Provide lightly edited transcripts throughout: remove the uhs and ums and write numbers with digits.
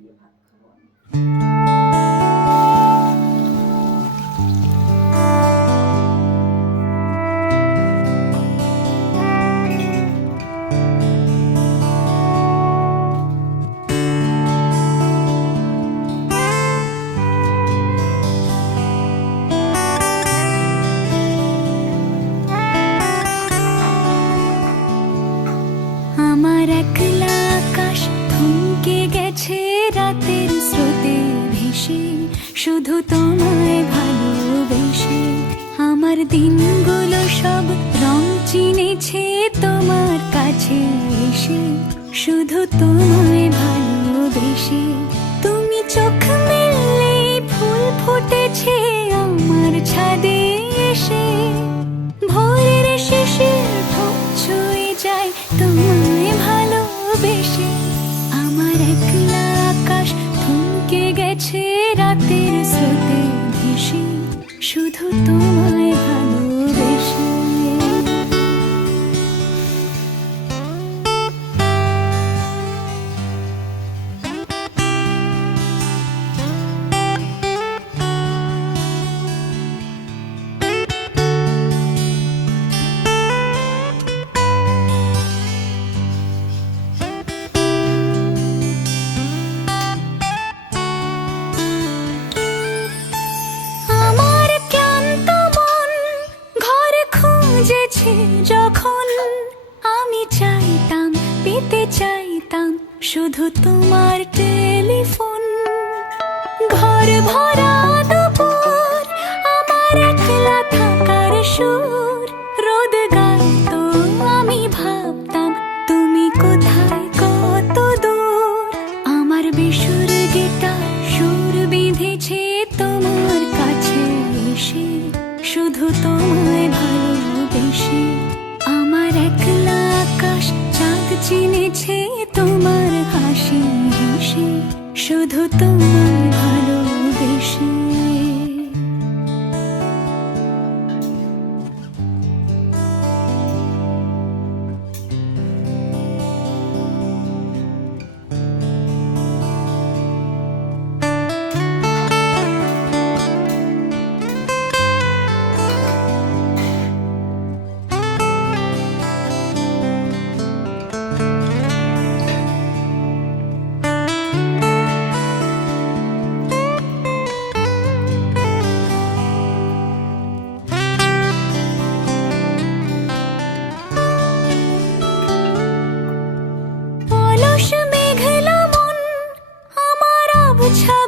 দিয়ে ভাত খাবো আমি। আমার একলা আকাশ থমকে গেছে রাতের স্রোতে ভেসে, শুধু তোমায় ভালোবেসে। আমার দিনগুলো সব রং চিনেছে তোমার কাছে এসে, শুধু তোমায় ভালোবেসে। তুমি চোখ মেললে ফুল ফুটেছে আমার ছাদে এসে, ভোরের শিশির ঠোঁট ছুঁয়ে যায় তোমায় ভালোবেসে। আমার একলা আকাশ থমকে গেছে রাতের স্রোতে ভেসে, শুধু তোমায় ভালোবেসে। যখন আমি চাইতাম, পেতে চাইতাম শুধু তোমার টেলিফোন। ঘর ভরা দুপুর, আমার একলা থাকার সুর রোদ গাইতো, আমি ভাবতাম তুমি কোথায় কত দূর। আমার বেসুর গিটার সুর বিঁধেছে তোমার কাছে এসে, শুধু তোমায় ভালোবেসে। আমার একলা আকাশ চাঁদ চিনেছে তোমার হাসি হেসে, শুধু তোমায় ভালোবেসে।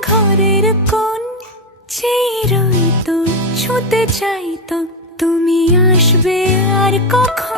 ঘরের কোণ চেয়ে রইতো, ছুঁতে চাইতো তুমি আসবে আর কখন।